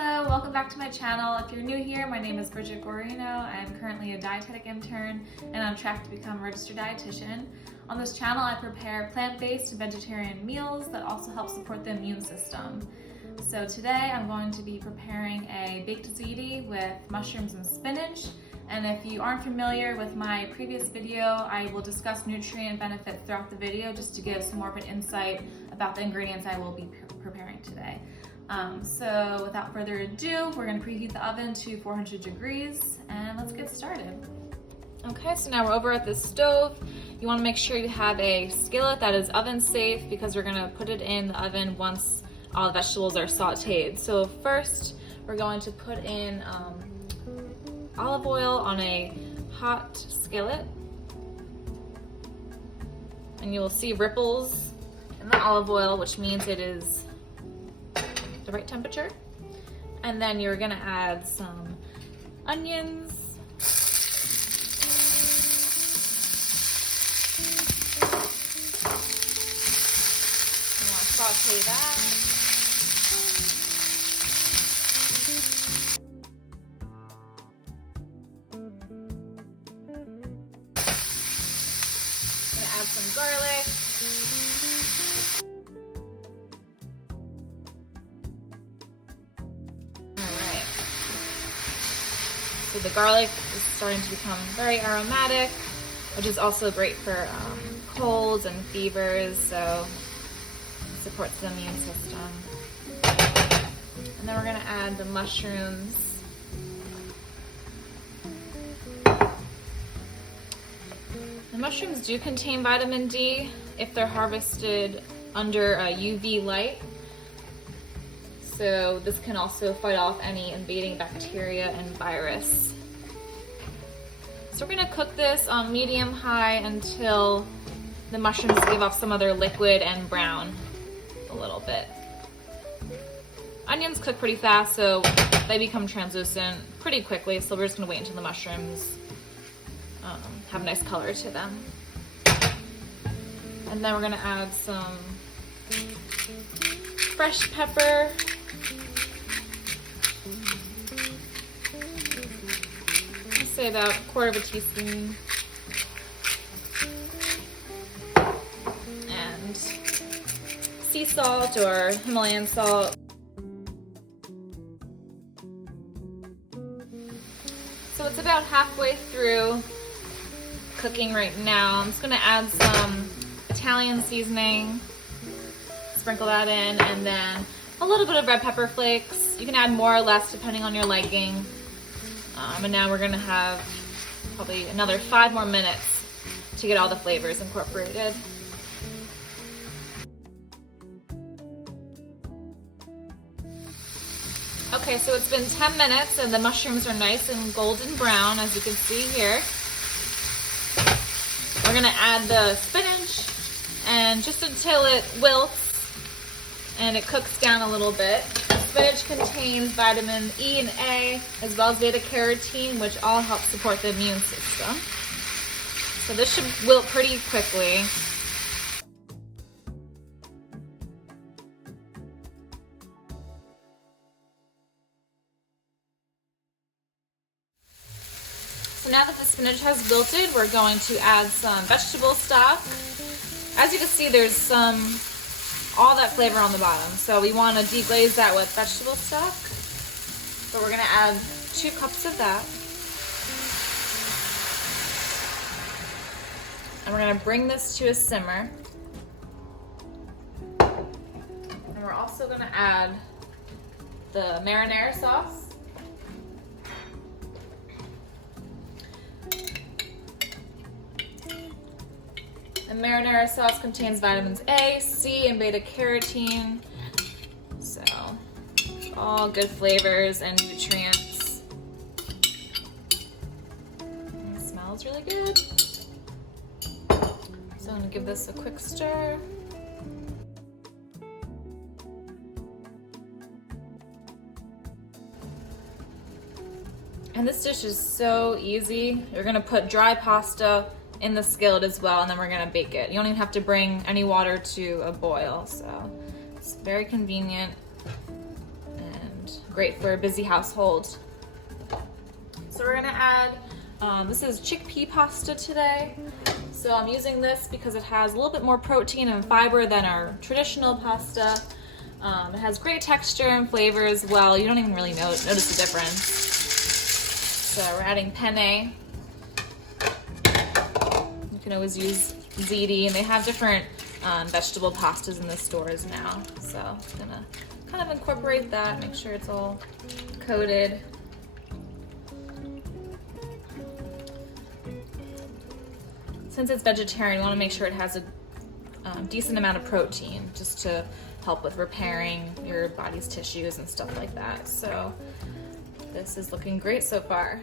Hello, welcome back to my channel. If you're new here, my name is Bridget Guarino. I am currently a dietetic intern and on track to become a registered dietitian. On this channel, I prepare plant-based and vegetarian meals that also help support the immune system. So today I'm going to be preparing a baked ziti with mushrooms and spinach. And if you aren't familiar with my previous video, I will discuss nutrient benefits throughout the video just to give some more of an insight about the ingredients I will be preparing today. So without further ado, we're going to preheat the oven to 400 degrees and let's get started. Okay, so now we're over at the stove. You want to make sure you have a skillet that is oven safe because we're going to put it in the oven once all the vegetables are sauteed. So first we're going to put in olive oil on a hot skillet, and you will see ripples in the olive oil, which means it is the right temperature. And then you're gonna add some onions, you want to saute that. Add some garlic. Alright. So the garlic is starting to become very aromatic, which is also great for colds and fevers, so it supports the immune system. And then we're going to add the mushrooms. The mushrooms do contain vitamin D if they're harvested under UV light. So this can also fight off any invading bacteria and virus. So we're gonna cook this on medium-high until the mushrooms give off some other liquid and brown a little bit. Onions cook pretty fast, so they become translucent pretty quickly, so we're just gonna wait until the mushrooms have a nice color to them. And then we're gonna add some fresh pepper. I'd say about a quarter of a teaspoon. And sea salt or Himalayan salt. So it's about halfway through cooking right now. I'm just gonna add some Italian seasoning, sprinkle that in, and then a little bit of red pepper flakes. You can add more or less depending on your liking. And now we're gonna have probably another 5 more minutes to get all the flavors incorporated. Okay, so it's been 10 minutes and the mushrooms are nice and golden brown, as you can see here. We're gonna add the spinach, and just until it wilts and it cooks down a little bit. Spinach contains vitamin E and A, as well as beta carotene, which all help support the immune system. So this should wilt pretty quickly. So now that the spinach has wilted, we're going to add some vegetable stock. As you can see, there's all that flavor on the bottom. So we want to deglaze that with vegetable stock. So we're going to add 2 cups of that. And we're going to bring this to a simmer. And we're also going to add the marinara sauce. The marinara sauce contains vitamins A, C, and beta carotene. So, all good flavors and nutrients. And it smells really good. So I'm gonna give this a quick stir. And this dish is so easy. You're gonna put dry pasta in the skillet as well, and then we're gonna bake it. You don't even have to bring any water to a boil, so it's very convenient. And and great for a busy household. So we're gonna add, this is chickpea pasta today. So I'm using this because it has a little bit more protein and fiber than our traditional pasta. It has great texture and flavor as well. You don't even really notice the difference. So we're adding penne. You can always use Ziti, and they have different vegetable pastas in the stores now. So I'm gonna kind of incorporate that, make sure it's all coated. Since it's vegetarian, you want to make sure it has a decent amount of protein just to help with repairing your body's tissues and stuff like that. So this is looking great so far.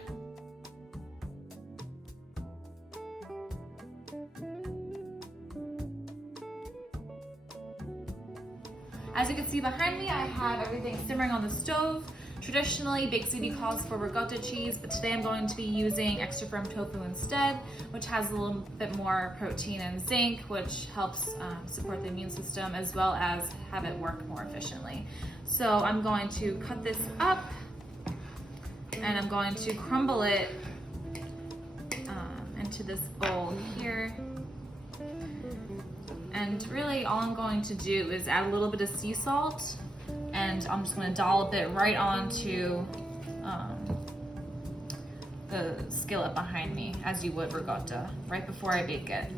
As you can see behind me, I have everything simmering on the stove. Traditionally, baked ziti calls for ricotta cheese, but today I'm going to be using extra firm tofu instead, which has a little bit more protein and zinc, which helps support the immune system as well as have it work more efficiently. So I'm going to cut this up and I'm going to crumble it into this bowl here. And really all I'm going to do is add a little bit of sea salt, and I'm just going to dollop it right onto the skillet behind me, as you would ricotta, right before I bake it.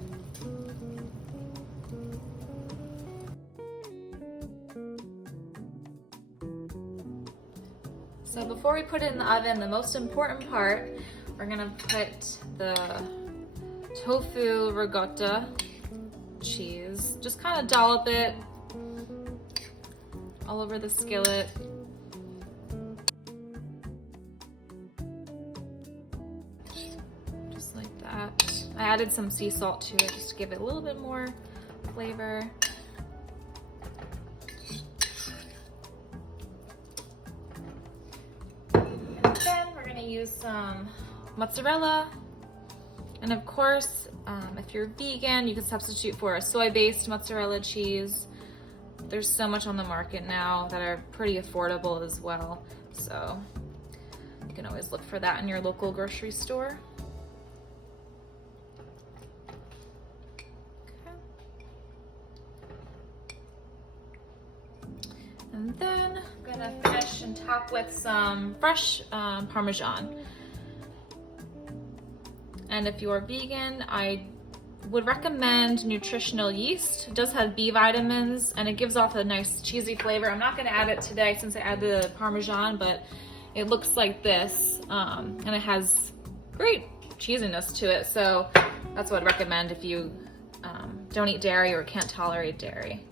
So before we put it in the oven, the most important part, we're going to put the tofu ricotta cheese. Just kind of dollop it all over the skillet. Just like that. I added some sea salt to it just to give it a little bit more flavor. And then we're gonna use some mozzarella. And of course, if you're vegan, you can substitute for a soy-based mozzarella cheese. There's so much on the market now that are pretty affordable as well. So you can always look for that in your local grocery store. Okay. And then I'm gonna finish and top with some fresh parmesan. And if you're vegan, I would recommend nutritional yeast. It does have B vitamins and it gives off a nice cheesy flavor. I'm not gonna add it today since I added the parmesan, but it looks like this and it has great cheesiness to it. So that's what I'd recommend if you don't eat dairy or can't tolerate dairy.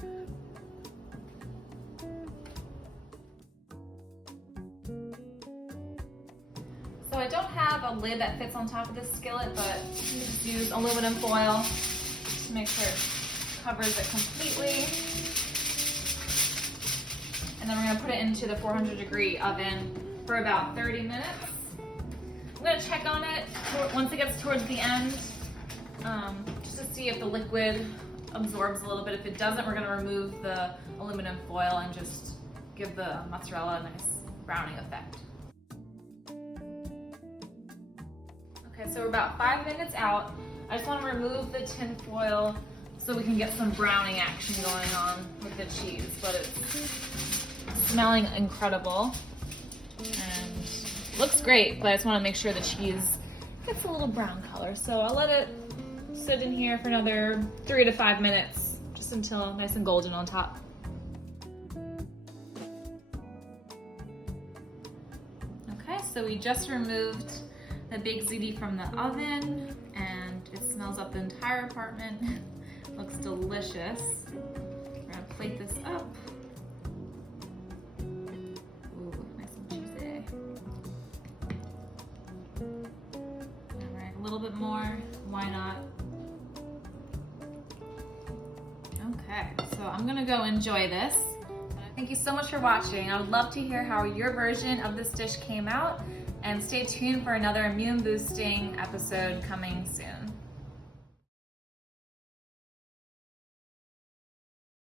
So I don't have a lid that fits on top of this skillet, but you can just use aluminum foil to make sure it covers it completely. And then we're gonna put it into the 400-degree oven for about 30 minutes. I'm gonna check on it once it gets towards the end, just to see if the liquid absorbs a little bit. If it doesn't, we're gonna remove the aluminum foil and just give the mozzarella a nice browning effect. Okay, so we're about 5 minutes out. I just want to remove the tin foil so we can get some browning action going on with the cheese, but it's smelling incredible and looks great, but I just want to make sure the cheese gets a little brown color. So I'll let it sit in here for another 3 to 5 minutes, just until nice and golden on top. Okay, so we just removed the baked ziti from the oven and it smells up the entire apartment. Looks delicious. We're gonna plate this up. Ooh, nice and cheesy. All right, a little bit more, why not? Okay, so I'm gonna go enjoy this. Thank you so much for watching. I would love to hear how your version of this dish came out, and stay tuned for another immune boosting episode coming soon.